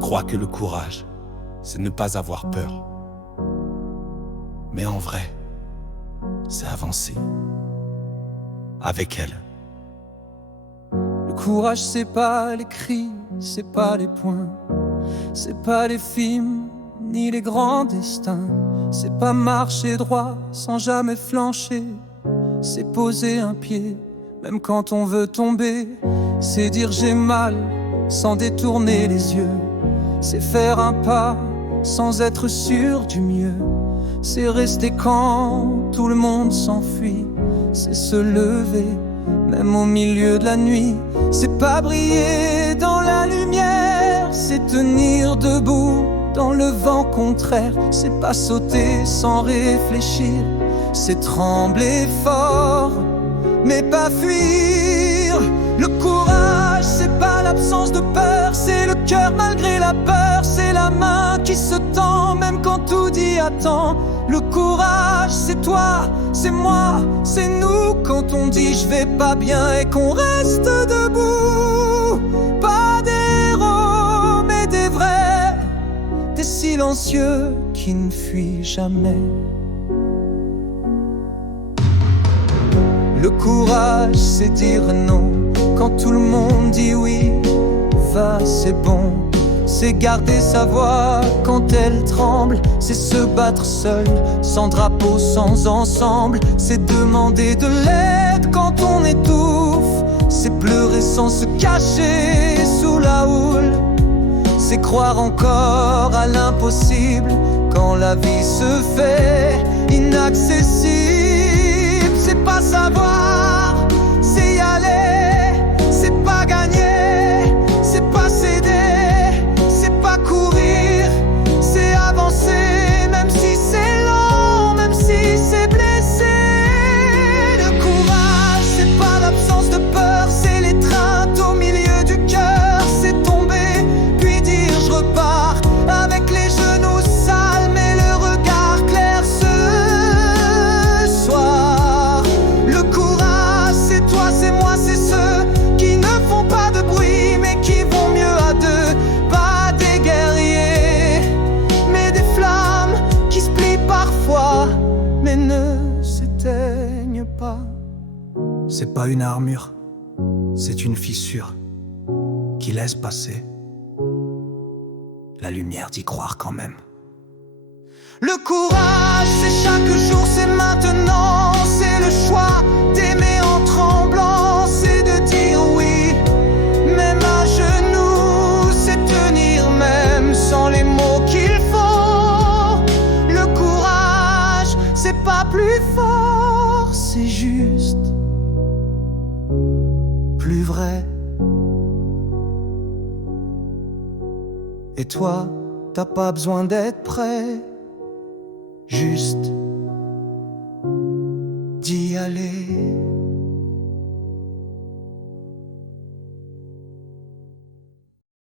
croit que le courage, c'est ne pas avoir peur. Mais en vrai, c'est avancer avec elle. Le courage, c'est pas les cris, c'est pas les points, c'est pas les films, ni les grands destins. C'est pas marcher droit sans jamais flancher, c'est poser un pied, même quand on veut tomber. C'est dire j'ai mal, sans détourner les yeux. C'est faire un pas, sans être sûr du mieux. C'est rester quand tout le monde s'enfuit. C'est se lever, même au milieu de la nuit. C'est pas briller dans la lumière, c'est tenir debout dans le vent contraire. C'est pas sauter sans réfléchir, c'est trembler fort, mais pas fuir. Le courage, c'est pas l'absence de peur, c'est le cœur malgré la peur. C'est la main qui se tend, même quand tout dit attends. Le courage, c'est toi, c'est moi, c'est nous. Quand on dit je vais pas bien et qu'on reste debout. Pas des héros, mais des vrais, des silencieux qui ne fuient jamais. Le courage, c'est dire non quand tout le monde dit oui. Va, c'est bon. C'est garder sa voix quand elle tremble. C'est se battre seul, sans drapeau, sans ensemble. C'est demander de l'aide quand on étouffe. C'est pleurer sans se cacher sous la houle. C'est croire encore à l'impossible quand la vie se fait inaccessible. C'est pas savoir, c'est y aller. C'est pas gagner, c'est pas céder. C'est pas courir, c'est avancer. Même si c'est lent, même si c'est blessé. Le courage, c'est pas l'absence de peur, c'est l'étreinte au milieu du cœur. C'est tomber, puis dire je repars. Avec les genoux sales, mais le regard clair ce soir. Le courage, c'est toi, c'est moi, c'est ceux qui ne font pas de bruit, mais qui vont mieux à deux. Pas des guerriers, mais des flammes qui se plient parfois, mais ne s'éteignent pas. C'est pas une armure, c'est une fissure qui laisse passer la lumière d'y croire quand même. Le courage, c'est chaque jour, c'est maintenant. C'est le choix d'aimer en tremblant. C'est de dire oui, même à genoux. C'est tenir même sans les mots qu'il faut. Le courage, c'est pas plus fort, c'est juste plus vrai. Et toi, t'as pas besoin d'être prêt, juste d'y aller.